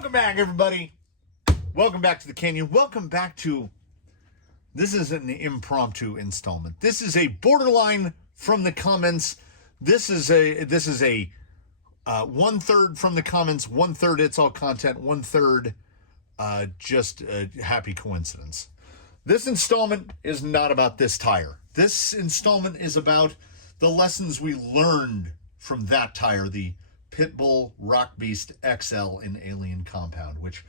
Welcome back, everybody. Welcome back to the Canyon. Welcome back to, this is an impromptu installment. This is a borderline from the comments. This is a 1/3 from the comments, 1/3 it's all content, 1/3 just a happy coincidence. This installment is not about this tire. This installment is about the lessons we learned from that tire, the Pitbull Rock Beast XL in Alien Compound, which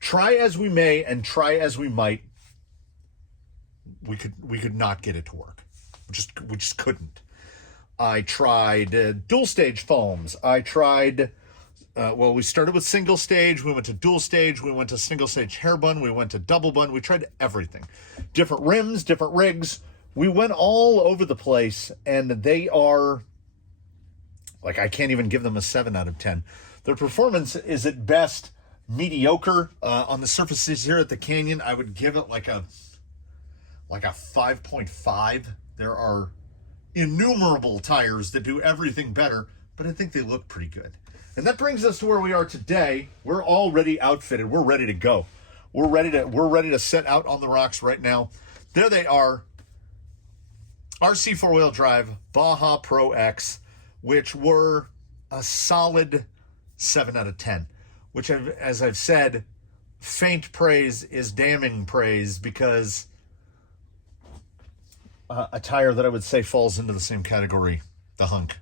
try as we may and try as we might, we could not get it to work. We just couldn't. I tried dual stage foams. I tried, we started with single stage. We went to dual stage. We went to single stage hair bun. We went to double bun. We tried everything. Different rims, different rigs. We went all over the place, and they are, like, I can't even give them a 7 out of 10. Their performance is at best mediocre. On the surfaces here at the Canyon, I would give it like a 5.5. There are innumerable tires that do everything better, but I think they look pretty good. And that brings us to where we are today. We're already outfitted. We're ready to go. We're ready to set out on the rocks right now. There they are. RC 4-wheel drive Baja Pro X, which were a solid 7 out of 10, which, as I've said, faint praise is damning praise, because a tire that I would say falls into the same category, the Hunk.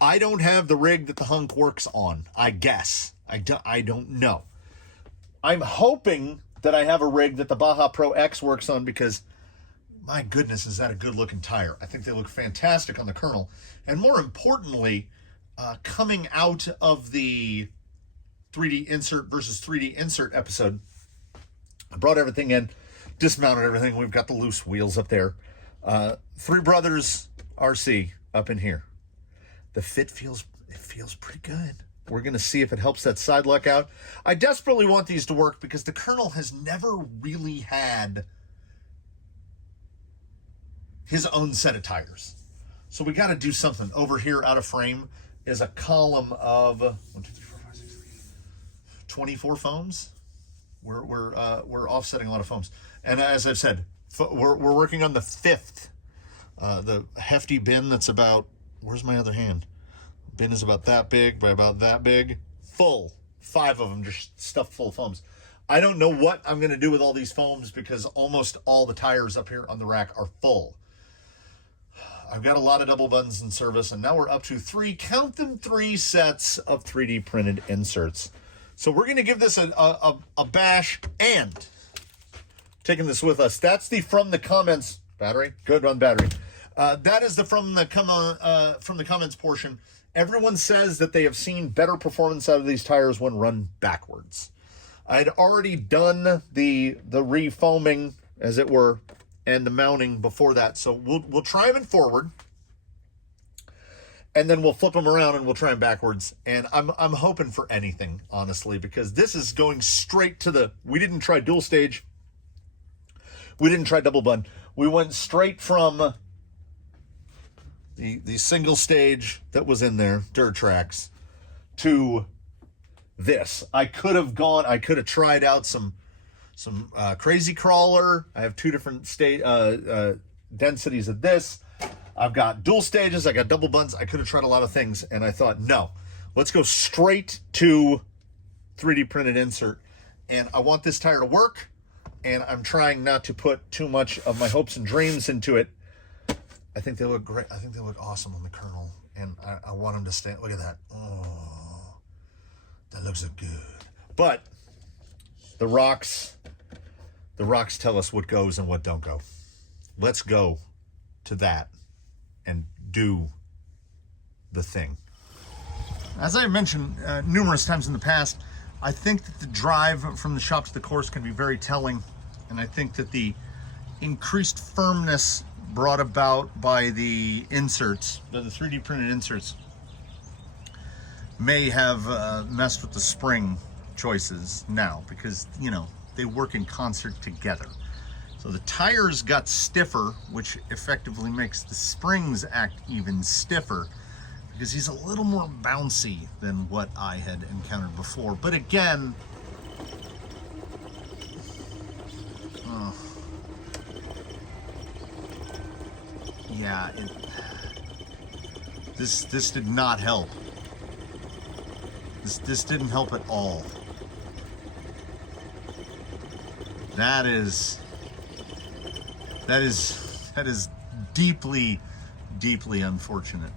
I don't have the rig that the Hunk works on, I guess. I don't know. I'm hoping that I have a rig that the Baja Pro X works on, because my goodness, is that a good looking tire. I think they look fantastic on the kernel. And more importantly, coming out of the 3D insert versus 3D insert episode, I brought everything in, dismounted everything. We've got the loose wheels up there. Three Brothers RC up in here. The fit feels pretty good. We're going to see if it helps that side luck out. I desperately want these to work because the kernel has never really had his own set of tires. So we got to do something. Over here out of frame is a column of 1, 2, 3, 4, 5, 6, 24 foams. We're offsetting a lot of foams. And as I've said, we're working on the 5th, the hefty bin that's about, where's my other hand? Bin is about that big by about that big. Full. 5 of them just stuffed full of foams. I don't know what I'm going to do with all these foams, because almost all the tires up here on the rack are full. I've got a lot of double buns in service, and now we're up to 3, count them, 3 sets of 3D printed inserts. So we're going to give this a bash, and taking this with us. That's the from the comments battery. Good on battery. That is the from the comments portion. Everyone says that they have seen better performance out of these tires when run backwards. I'd already done the refoaming, as it were, and the mounting before that. So we'll try them forward, and then we'll flip them around and we'll try them backwards. And I'm hoping for anything, honestly, because this is going straight to the, we didn't try dual stage. We didn't try double bun. We went straight from the single stage that was in there, dirt tracks, to this. I could have tried out some crazy crawler. I have 2 different densities of this. I've got dual stages. I got double buns. I could have tried a lot of things, and I thought, no, let's go straight to 3D printed insert. And I want this tire to work, and I'm trying not to put too much of my hopes and dreams into it. I think they look great. I think they look awesome on the kernel, and I want them to stay. Look at that. Oh, that looks so good. But the rocks tell us what goes and what don't go. Let's go to that and do the thing. As I mentioned numerous times in the past, I think that the drive from the shop to the course can be very telling, and I think that the increased firmness brought about by the inserts, the 3D printed inserts, may have messed with the spring choices now, because, you know, they work in concert together. So the tires got stiffer, which effectively makes the springs act even stiffer, because he's a little more bouncy than what I had encountered before. But again, Oh. Yeah, this did not help. This didn't help at all. That is deeply, deeply unfortunate.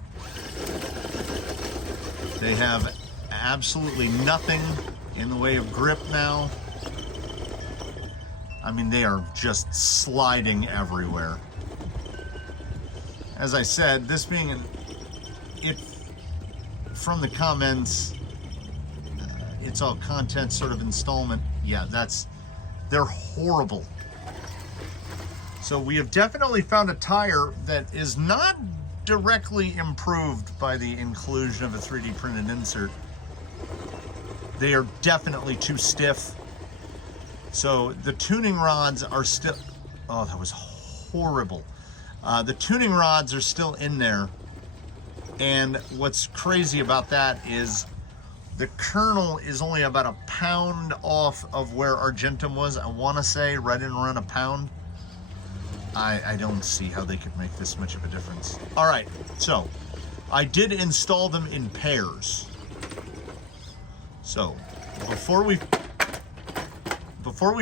They have absolutely nothing in the way of grip now. I mean, they are just sliding everywhere. As I said, this being from the comments, it's all content sort of installment. Yeah, they're horrible. So we have definitely found a tire that is not directly improved by the inclusion of a 3D printed insert. They are definitely too stiff. So the tuning rods are still, oh, that was horrible. The tuning rods are still in there. And what's crazy about that is the kernel is only about a pound off of where Argentum was. I want to say right in around a pound. I don't see how they could make this much of a difference. All right, so I did install them in pairs. So before we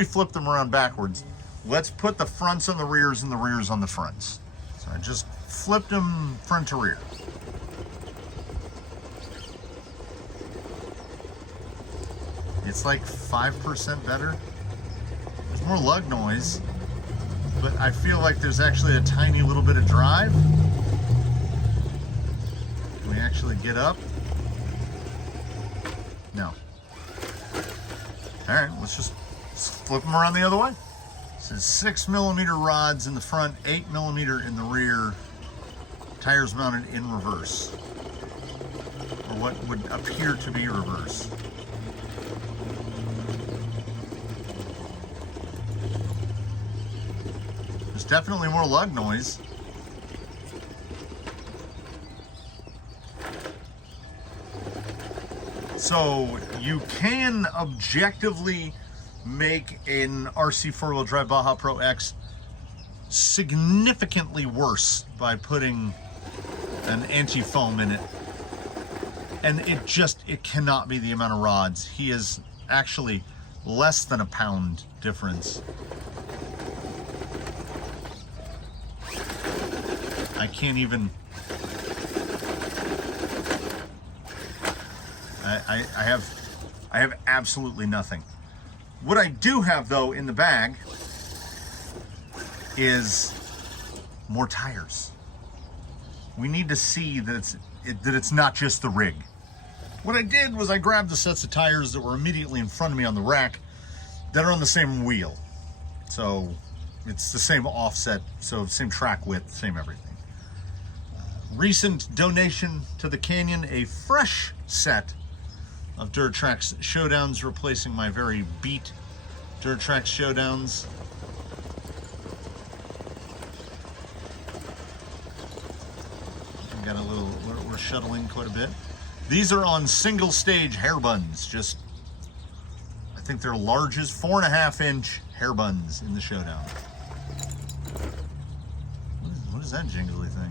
flip them around backwards, let's put the fronts on the rears and the rears on the fronts. So I just flipped them front to rear. It's like 5% better. There's more lug noise, but I feel like there's actually a tiny little bit of drive. Can we actually get up? No. All right, let's flip them around the other way. So 6mm rods in the front, 8mm in the rear. Tires mounted in reverse, or what would appear to be reverse. There's definitely more lug noise. So you can objectively make an RC four-wheel drive Baja Pro X significantly worse by putting an anti-foam in it. And it cannot be the amount of rods. He is actually less than a pound difference. I can't even, I have absolutely nothing. What I do have though in the bag is more tires. We need to see that it's not just the rig. What I did was I grabbed the sets of tires that were immediately in front of me on the rack that are on the same wheel. So it's the same offset, so same track width, same everything. Recent donation to the Canyon, a fresh set of Duratrax Showdowns, replacing my very beat Duratrax Showdowns. We got a little, we're shuttling quite a bit. These are on single stage hair buns, just, I think they're largest 4.5-inch hair buns in the Showdown. What is that jingly thing?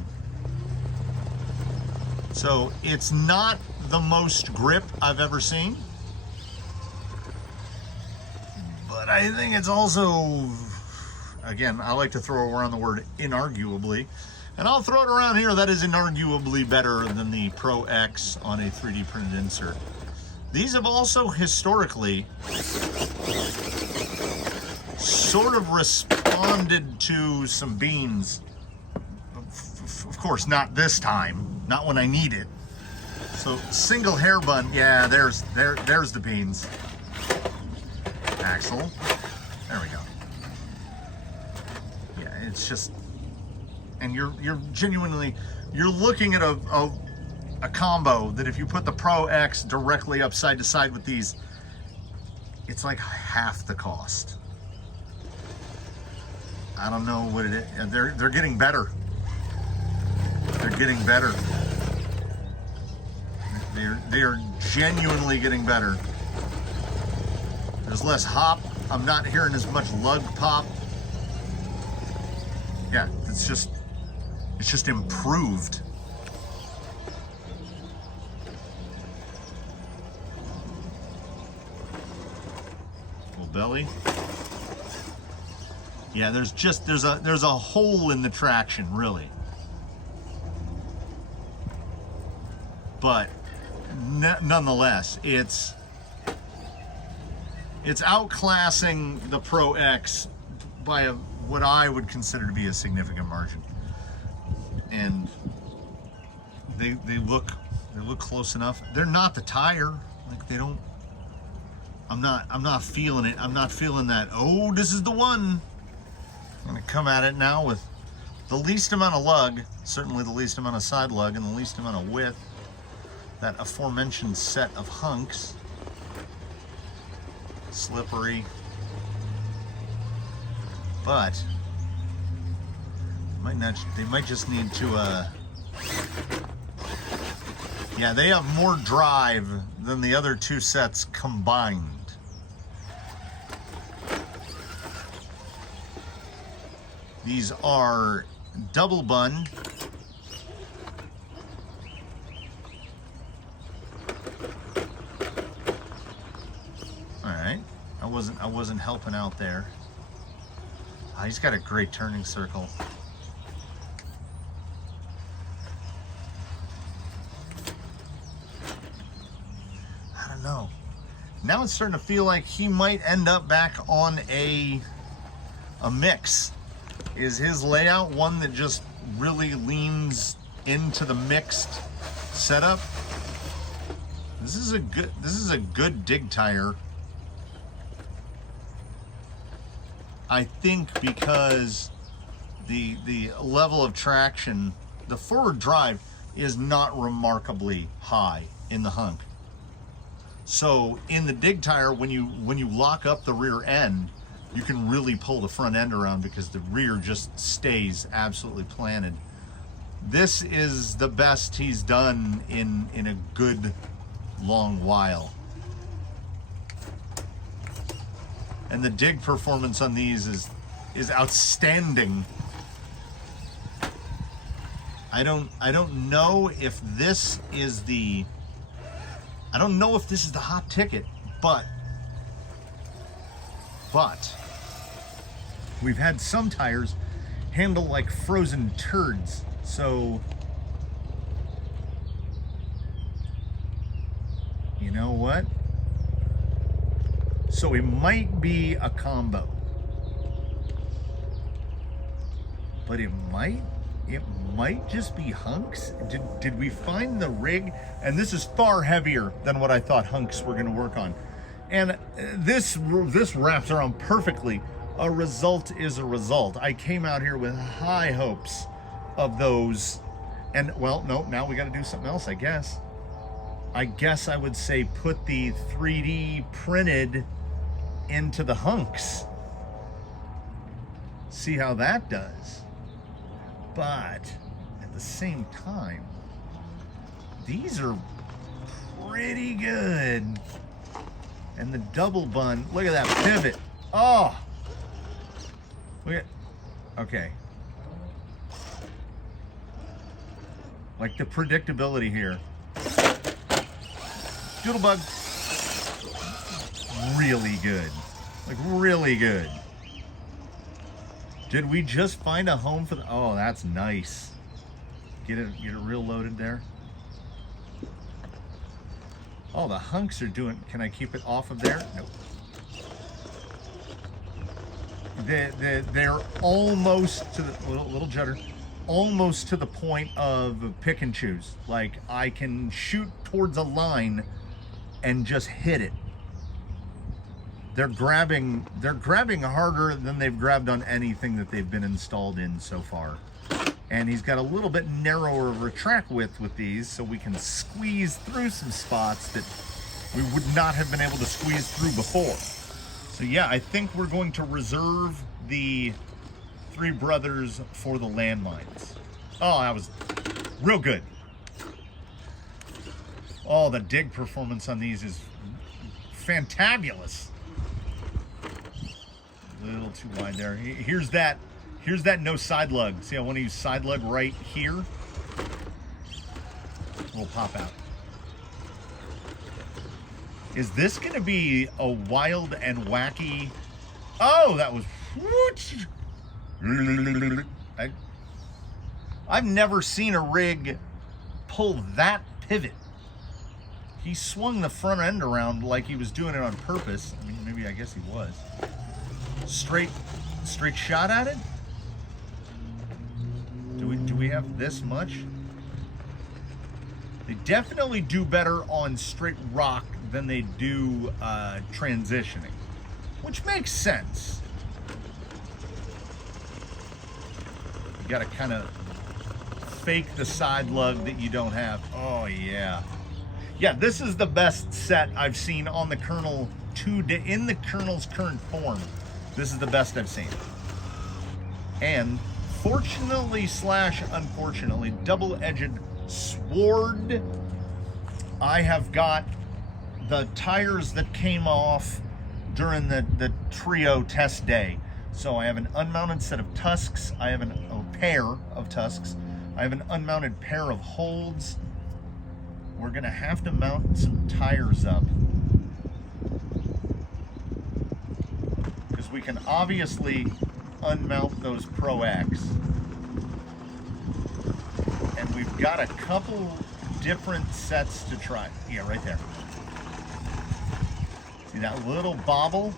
So it's not the most grip I've ever seen, but I think it's also, again, I like to throw around the word inarguably, and I'll throw it around here, that is inarguably better than the Pro X on a 3D printed insert. These have also historically sort of responded to some beans. Of course, not this time, not when I need it. So single hair bun, yeah, there's the beans. Axle, there we go. Yeah, it's just, and you're genuinely, you're looking at a combo that if you put the Pro X directly up side to side with these, it's like half the cost. I don't know what it is. They're getting better. They're getting better. They are genuinely getting better. There's less hop. I'm not hearing as much lug pop. Yeah, it's just improved. Full belly. Yeah, there's a hole in the traction, really. But nonetheless, it's outclassing the Pro X by what I would consider to be a significant margin. And they look close enough. They're not the tire. Like, they don't. I'm not feeling it. I'm not feeling that. Oh, this is the one. I'm gonna come at it now with the least amount of lug, certainly the least amount of side lug, and the least amount of width. That aforementioned set of hunks. Slippery. But they might just need to yeah, they have more drive than the other two sets combined. These are double bun. All right, I wasn't helping out there. Oh, he's got a great turning circle. I don't know. Now it's starting to feel like he might end up back on a mix. Is his layout one that just really leans into the mixed setup? This is a good dig tire. I think because the level of traction, the forward drive is not remarkably high in the hunk. So in the dig tire, when you lock up the rear end, you can really pull the front end around because the rear just stays absolutely planted. This is the best he's done in a good long while. And the dig performance on these is outstanding. I don't know if this is the hot ticket, but we've had some tires handle like frozen turds, so you know what? So it might be a combo, but it might just be hunks. Did we find the rig? And this is far heavier than what I thought hunks were going to work on. And this wraps around perfectly. A result is a result. I came out here with high hopes of those, and well, no, now we got to do something else, I guess. I would say put the 3D printed into the hunks. See how that does. But at the same time, these are pretty good. And the double bun, look at that pivot. Oh, look at, okay. Like the predictability here. Doodlebug, really good. Like really good. Did we just find a home for the, oh, that's nice. Get it real loaded there. Oh, the hunks are doing, can I keep it off of there? Nope. They're almost to the, little judder, almost to the point of pick and choose. Like I can shoot towards a line and just hit it. They're grabbing harder than they've grabbed on anything that they've been installed in so far. And he's got a little bit narrower of a track width with these, so we can squeeze through some spots that we would not have been able to squeeze through before. So yeah, I think we're going to reserve the Three Brothers for the landmines. Oh, that was real good. Oh, the dig performance on these is fantabulous. A little too wide there. Here's that Here's that no side lug. See, I want to use side lug right here. We'll pop out. Is this going to be a wild and wacky? Oh, that was... I've never seen a rig pull that pivot. He swung the front end around like he was doing it on purpose. I mean, maybe I guess he was. Straight shot at it? Do we have this much? They definitely do better on straight rock than they do transitioning, which makes sense. You gotta kind of fake the side lug that you don't have. Oh yeah. Yeah, this is the best set I've seen on the kernel in the kernel's current form. This is the best I've seen. And fortunately / unfortunately, double-edged sword. I have got the tires that came off during the trio test day. So I have an unmounted set of tusks. I have a pair of tusks. I have an unmounted pair of holds. We're gonna have to mount some tires up, because we can obviously unmount those Pro X. And we've got a couple different sets to try. Yeah, right there. See that little bobble?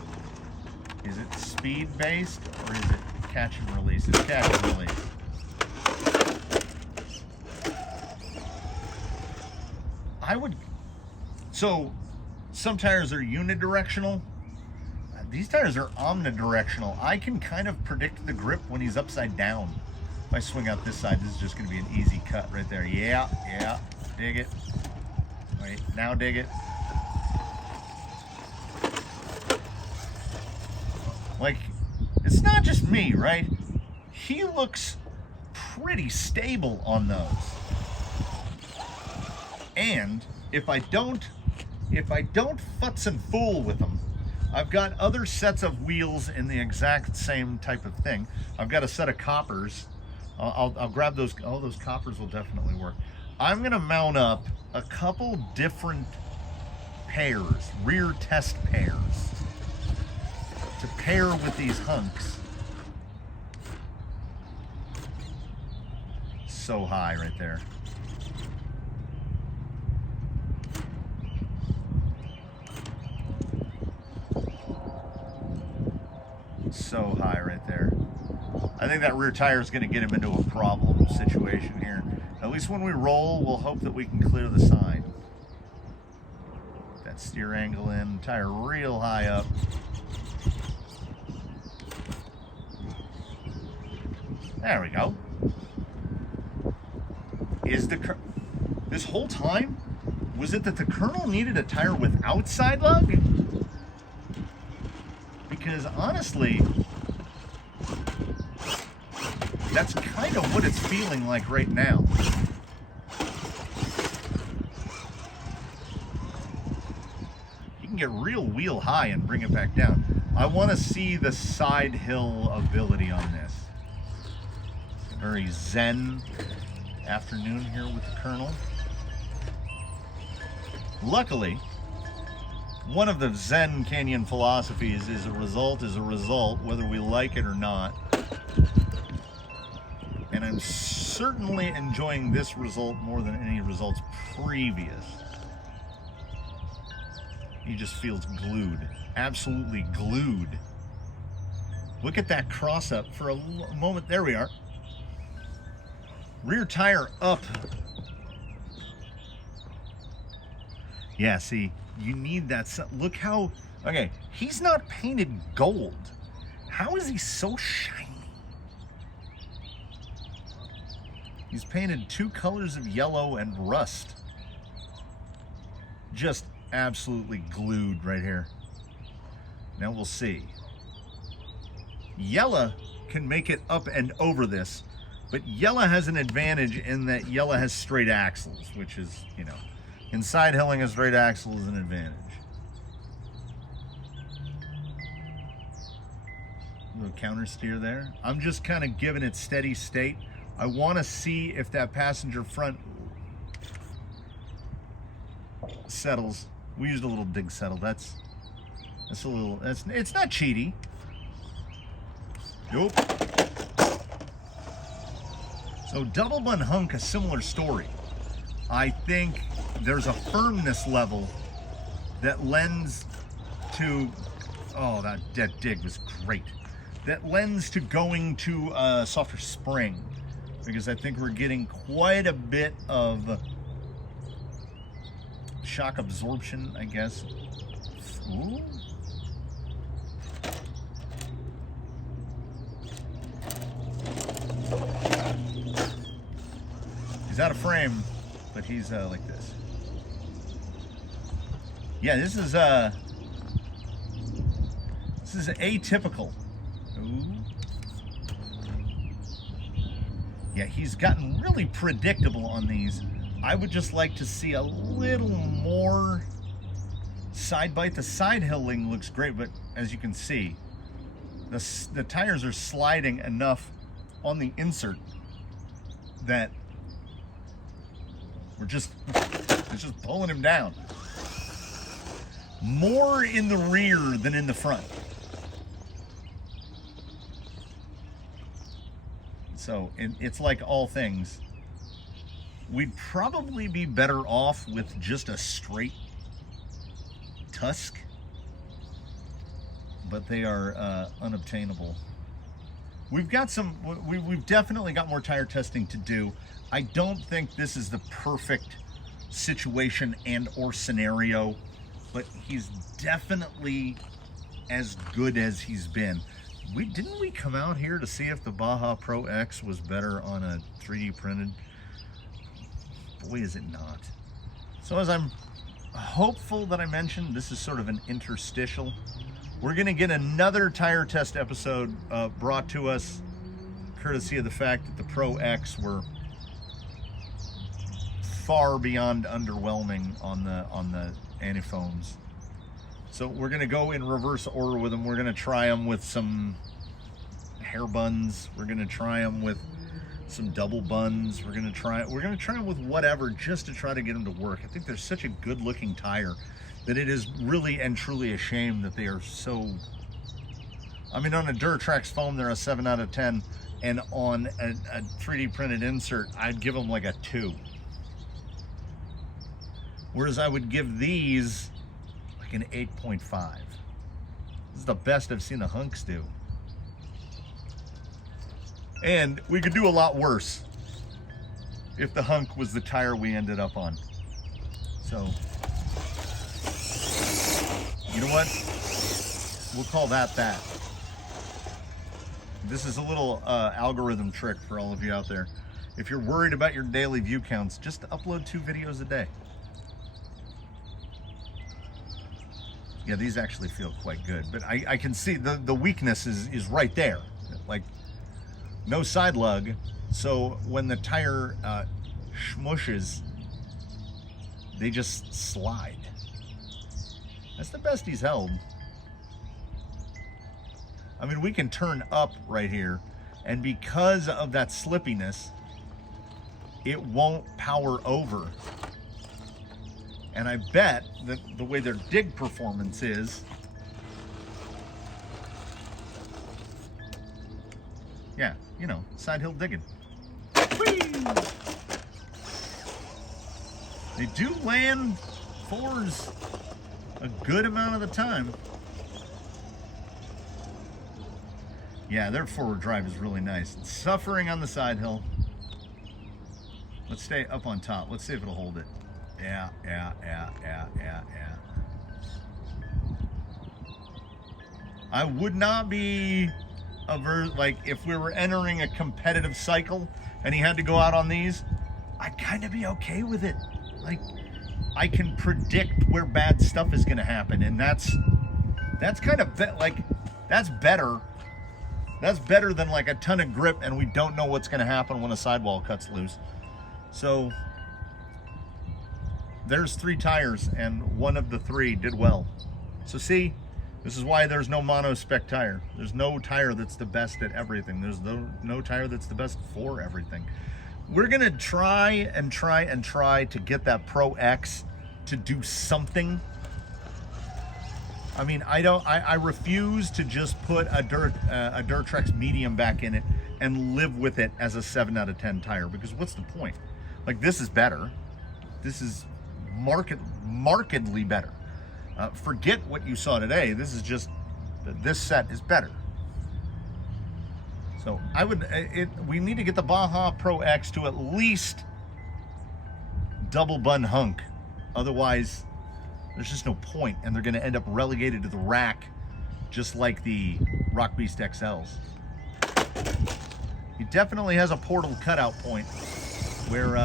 Is it speed based or is it catch and release? It's catch and release. So some tires are unidirectional. These tires are omnidirectional. I can kind of predict the grip when he's upside down. If I swing out this side, this is just gonna be an easy cut right there. Yeah, dig it. Wait, now dig it. Like, it's not just me, right? He looks pretty stable on those. And if I don't futz and fool with them, I've got other sets of wheels in the exact same type of thing. I've got a set of coppers. I'll grab those. Oh, those coppers will definitely work. I'm gonna mount up a couple different pairs, rear test pairs, to pair with these hunks. So high right there. So high right there. I think that rear tire is going to get him into a problem situation here. At least when we roll, we'll hope that we can clear the side. That steer angle in, tire real high up. There we go. This whole time, was it that the kernel needed a tire without side lug? Because honestly, that's kind of what it's feeling like right now. You can get real wheel high and bring it back down. I want to see the side hill ability on this. Very zen afternoon here with the kernel. Luckily, one of the Zen Canyon philosophies is a result, whether we like it or not. And I'm certainly enjoying this result more than any results previous. He just feels glued, absolutely glued. Look at that cross up for a moment. There we are. Rear tire up. Yeah, see, you need that. Look how, okay, he's not painted gold. How is he so shiny? He's painted 2 colors of yellow and rust. Just absolutely glued right here. Now we'll see. Yella can make it up and over this, but Yella has an advantage in that Yella has straight axles, which is, you know, in side hilling, a straight axle is an advantage. little counter steer there. I'm just kind of giving it steady state. I want to see if that passenger front settles. We used a little dig settle. That's a little, it's not cheaty. Nope. So double bun hunk, a similar story. I think there's a firmness level that lends to, oh, that dig was great. That lends to going to a softer spring, because I think we're getting quite a bit of shock absorption, I guess. Ooh. He's out of frame, but he's like this. Yeah, this is atypical. Ooh. Yeah, he's gotten really predictable on these. I would just like to see a little more side bite. The side hilling looks great, but as you can see, the tires are sliding enough on the insert that it's just pulling him down. More in the rear than in the front. So it's like all things. We'd probably be better off with just a straight tusk, but they are unobtainable. We've definitely got more tire testing to do. I don't think this is the perfect situation and or scenario, but he's definitely as good as he's been. Didn't we come out here to see if the Baja Pro X was better on a 3D printed? Boy, is it not. So as I'm hopeful that I mentioned, this is sort of an interstitial. We're gonna get another tire test episode brought to us courtesy of the fact that the Pro X were far beyond underwhelming on the antifoams. So we're gonna go in reverse order with them. We're gonna try them with some hair buns. We're gonna try them with some double buns. We're gonna try them with whatever, just to try to get them to work. I think they're such a good looking tire that it is really and truly a shame that they are so, I mean, on a Duratrax foam, they're a 7 out of 10. And on a 3D printed insert, I'd give them like a 2. Whereas I would give these like an 8.5. This is the best I've seen the hunks do. And we could do a lot worse if the hunk was the tire we ended up on. So, you know what? We'll call that that. This is a little algorithm trick for all of you out there. If you're worried about your daily view counts, just upload 2 videos a day. Yeah, these actually feel quite good, but I can see the weakness is right there. Like, no side lug, so when the tire smushes, they just slide. That's the best he's held. I mean, we can turn up right here, and because of that slippiness, it won't power over. And I bet that the way their dig performance is, yeah, you know, side hill digging. Whee! They do land 4s a good amount of the time. Yeah, their forward drive is really nice. It's suffering on the side hill. Let's stay up on top. Let's see if it'll hold it. Yeah. I would not be averse, like if we were entering a competitive cycle and he had to go out on these, I'd kind of be okay with it. Like, I can predict where bad stuff is going to happen, and that's kind of like, that's better. That's better than like a ton of grip and we don't know what's going to happen when a sidewall cuts loose. So there's 3 tires and one of the 3 did well. So see, This is why there's no mono spec tire. There's no tire that's the best at everything. There's no tire that's the best for everything. We're gonna try to get that Pro X to do something. I mean, I refuse to just put a Durtrex medium back in it and live with it as a 7 out of 10 tire, because what's the point? Like, this is better. This is markedly better. Forget what you saw today. This is just, this set is better. So we need to get the Baja Pro X to at least double bun hunk. Otherwise, there's just no point, and they're going to end up relegated to the rack, just like the Rock Beast XLs. He definitely has a portal cutout point where,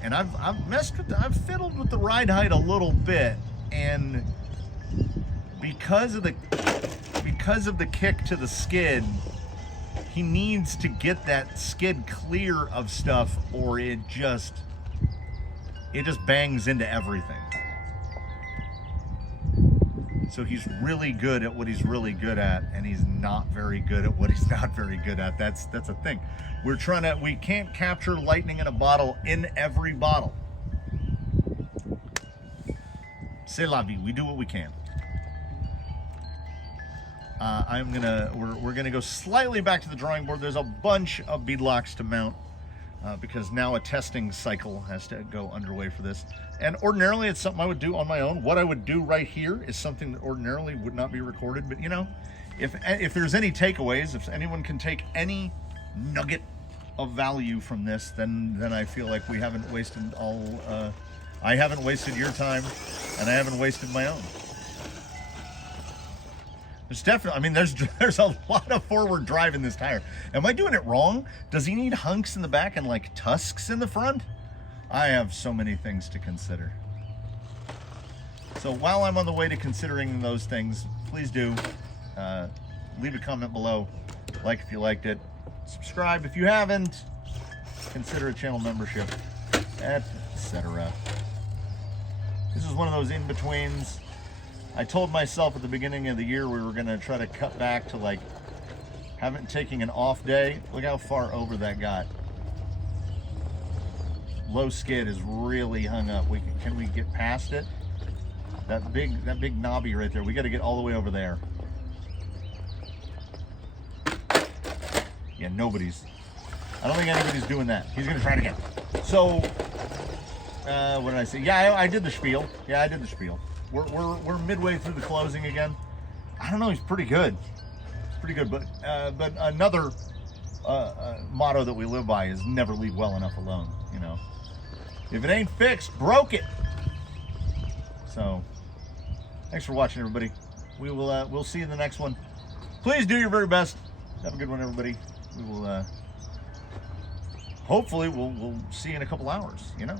and I've fiddled with the ride height a little bit, and because of the kick to the skid, he needs to get that skid clear of stuff, or it just bangs into everything. So he's really good at what he's really good at, and he's not very good at what he's not very good at. That's a thing. We can't capture lightning in a bottle in every bottle. C'est la vie. We do what we can. We're gonna go slightly back to the drawing board. There's a bunch of beadlocks to mount, because now a testing cycle has to go underway for this. And ordinarily it's something I would do on my own. What I would do right here is something that ordinarily would not be recorded, but you know, if there's any takeaways, if anyone can take any nugget of value from this, then I feel like we haven't wasted I haven't wasted your time, and I haven't wasted my own. There's definitely, I mean, there's a lot of forward drive in this tire. Am I doing it wrong? Does he need hunks in the back and like tusks in the front? I have so many things to consider. So while I'm on the way to considering those things, please do leave a comment below, like if you liked it, subscribe if you haven't, consider a channel membership, etc. This is one of those in-betweens. I told myself at the beginning of the year we were going to try to cut back to like taking an off day. Look how far over that got. Low skid is really hung up. Can we get past it? That big knobby right there. We got to get all the way over there. Yeah, I don't think anybody's doing that. He's going to try it again. So, what did I say? Yeah, I did the spiel. Yeah, I did the spiel. We're midway through the closing again. I don't know. He's pretty good. It's pretty good. But another motto that we live by is never leave well enough alone. You know, if it ain't fixed, broke it. So, thanks for watching, everybody. We'll see you in the next one. Please do your very best. Have a good one, everybody. We will hopefully we'll see you in a couple hours. You know.